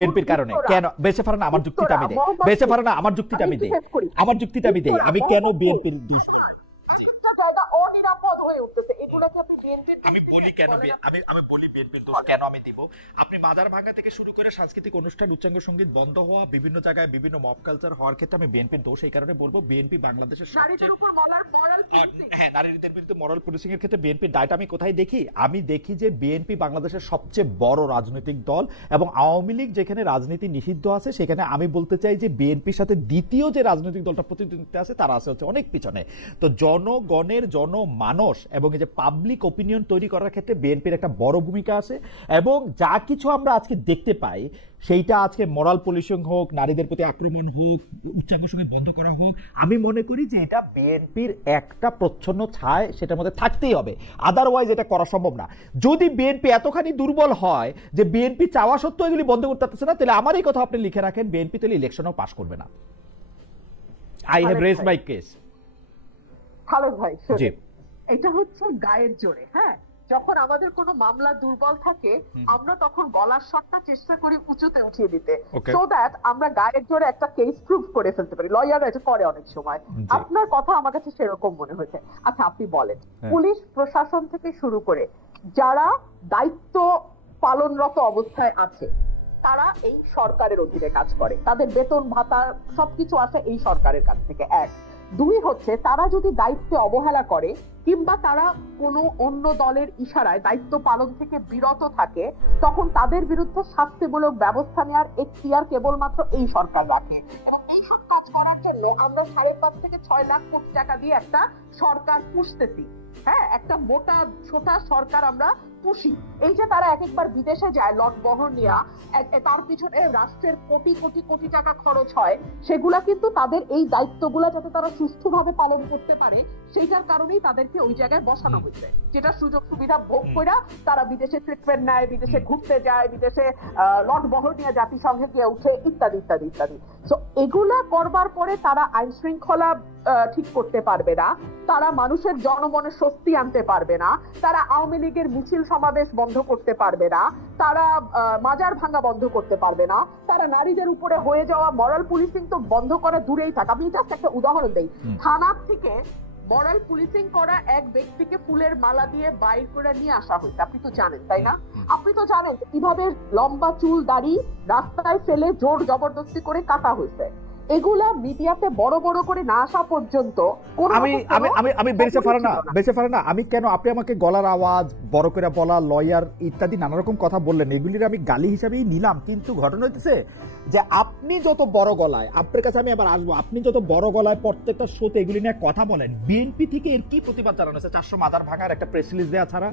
বিএনপির কারণে কেন বেঁচে পারে না? আমার যুক্তিটা আমি দেই, বেঁচে পারে না আমার যুক্তিটা আমি দেই, আমার যুক্তিটা আমি দেই, আমি কেন বিএনপির অনিরাপদ হয়ে উঠতেছে এগুলোকে আপনি বিএনপির আমি বলি কেন আমি বলি বিএনপির দোষ কেন আমি দিব। আপনি বাজার ভাঙা থেকে শুরু করে সাংস্কৃতিক অনুষ্ঠান উচ্চাঙ্গ সঙ্গীত বন্ধ হওয়া, বিভিন্ন জায়গায় বিভিন্ন মব কালচার হওয়ার ক্ষেত্রে আমি বিএনপির দোষ এই কারণে বলবো, বিএনপি বাংলাদেশের নারীদের উপর নারীদের বিরুদ্ধে মরাল পুলিশিং এর ক্ষেত্রে বিএনপির দায়টা আমি কোথায় দেখি? আমি দেখি যে বিএনপি বাংলাদেশের সবচেয়ে বড় রাজনৈতিক দল এবং আওয়ামী লীগ যেখানে রাজনীতি নিষিদ্ধ আছে সেখানে আমি বলতে চাই যে বিএনপির সাথে দ্বিতীয় যে রাজনৈতিক দলটা প্রতিদ্বন্দ্বিতা আছে তারা আছে হচ্ছে অনেক পিছনে। তো জনগণের জনমানস এবং এই যে পাবলিক ওপিনিয়ন তৈরি করার ক্ষেত্রে বিএনপির একটা বড় ভূমিকা আছে এবং যা কিছু আমরা আজকে দেখতে পাই সেইটা আজকে মরাল পুলিশিং হোক, নারীদের প্রতি আক্রমণ হোক, উচ্চাঙ্গ সঙ্গীত বন্ধ করা হোক, আমি মনে করি যে এটা বিএনপির একটা প্রচ্ছন্ন ছায় সেটার মধ্যে থাকতেই হবে, আদারওয়াইজ এটা করা সম্ভব না। যদি বিএনপি এতখানি দুর্বল হয় যে বিএনপি চাওয়া সত্ত্বেও এগুলি বন্ধ করতে পারতেছে না, তাহলে আমার এই কথা আপনি লিখে রাখেন, বিএনপি তাহলে ইলেকশনও পাস করবে না। I have raised my case. Khaled ভাই, এটা হচ্ছে গায়ের জোরে। হ্যাঁ, যখন আমাদের কোনো মামলা দুর্বল থাকে আমরা তখন গলার স্বরটা চেষ্টা করি উঁচুতে উঠিয়ে দিতে, সো দ্যাট আমরা গায়ের জোরে একটা কেস প্রুফ করে ফেলতে পারি। লয়াররা এটা করে অনেক সময়। আপনার কথা আমার কাছে সেরকম মনে হয়েছে। আচ্ছা, আপনি বলেন, পুলিশ প্রশাসন থেকে শুরু করে যারা দায়িত্ব পালনরত অবস্থায় আছে তারা এই সরকারের অধীনে কাজ করে, তাদের বেতন ভাতা সবকিছু আসে এই সরকারের কাছ থেকে। এক, দুই হচ্ছে তারা যদি দায়িত্বে অবহেলা করে কিংবা তারা কোনো অন্য দলের ইশারায় দায়িত্ব পালন থেকে বিরত থাকে তখন তাদের বিরুদ্ধে শাস্তিমূলক ব্যবস্থা নেওয়ার এখতিয়ার কেবলমাত্র এই সরকার রাখে। এবং এই সব কাজ করার জন্য আমরা 5.5 থেকে 6 লাখ কোটি টাকা দিয়ে একটা সরকার পুষতেছি। হ্যাঁ, একটা মোটা ছোটা সরকার আমরা পুষি। এই যে তারা এক একবার বিদেশে যায় লট বহর নিয়ে, তার পিছনে রাষ্ট্রের কোটি কোটি কোটি টাকা খরচ হয়, সেগুলা কিন্তু তাদের এই দায়িত্বগুলা যাতে তারা সুষ্ঠুভাবে পালন করতে পারে সেইটার কারণেই তাদেরকে ওই জায়গায় বসানো হয়েছে। যেটা সুযোগ সুবিধা ভোগ করে তারা বিদেশে ট্রিটমেন্ট নেয়, বিদেশে ঘুরতে যায়, বিদেশে লট বহর নিয়ে জাতিসংঘে গিয়ে উঠে, ইত্যাদি ইত্যাদি ইত্যাদি। তো এগুলা করবার পরে তারা আইন শৃঙ্খলা ঠিক করতে পারবে না, তারা মানুষের জনমনে স্বস্তি আনতে পারবে না, তারা আওয়ামী লীগের মিছিল সমাবেশ বন্ধ করতে পারবে না, তারা মাজার ভাঙা বন্ধ করতে পারবে না, তারা নারীদের উপরে হয়ে যাওয়া মরাল পুলিশিং তো বন্ধ করা দূরেই থাক। আমি জাস্ট একটা উদাহরণ দেই, থানা থেকে মরাল পুলিশিং করা এক ব্যক্তিকে ফুলের মালা দিয়ে বাইর করে নিয়ে আসা হয়েছে, আপনি তো জানেন তাই না? আপনি তো জানেন কিভাবে লম্বা চুল দাড়ি রাস্তায় ফেলে জোর জবরদস্তি করে কাটা হয়েছে। এগুলা মিডিয়াতে বড় বড় করে না আসা পর্যন্ত আমি বেঁচে পারে না। আমি কেন, আপনি আমাকে গলার আওয়াজ বড় করে বলা, লয়ার ইত্যাদি নানা রকম কথা বললেন, এগুলির আমি গালি হিসাবেই নিলাম। কিন্তু ঘটনা হচ্ছে যে আপনি যত বড় গলায়, আপনার কাছে আমি আবার আসবো, আপনি যত বড় গলায় প্রত্যেকটা শোতে এগুলি নিয়ে কথা বলেন, বিএনপি থেকে এর কি প্রতিবাদ জানানো হয়েছে? 400 মাজার ভাঙার একটা প্রেস রিলিজ দেওয়া ছাড়া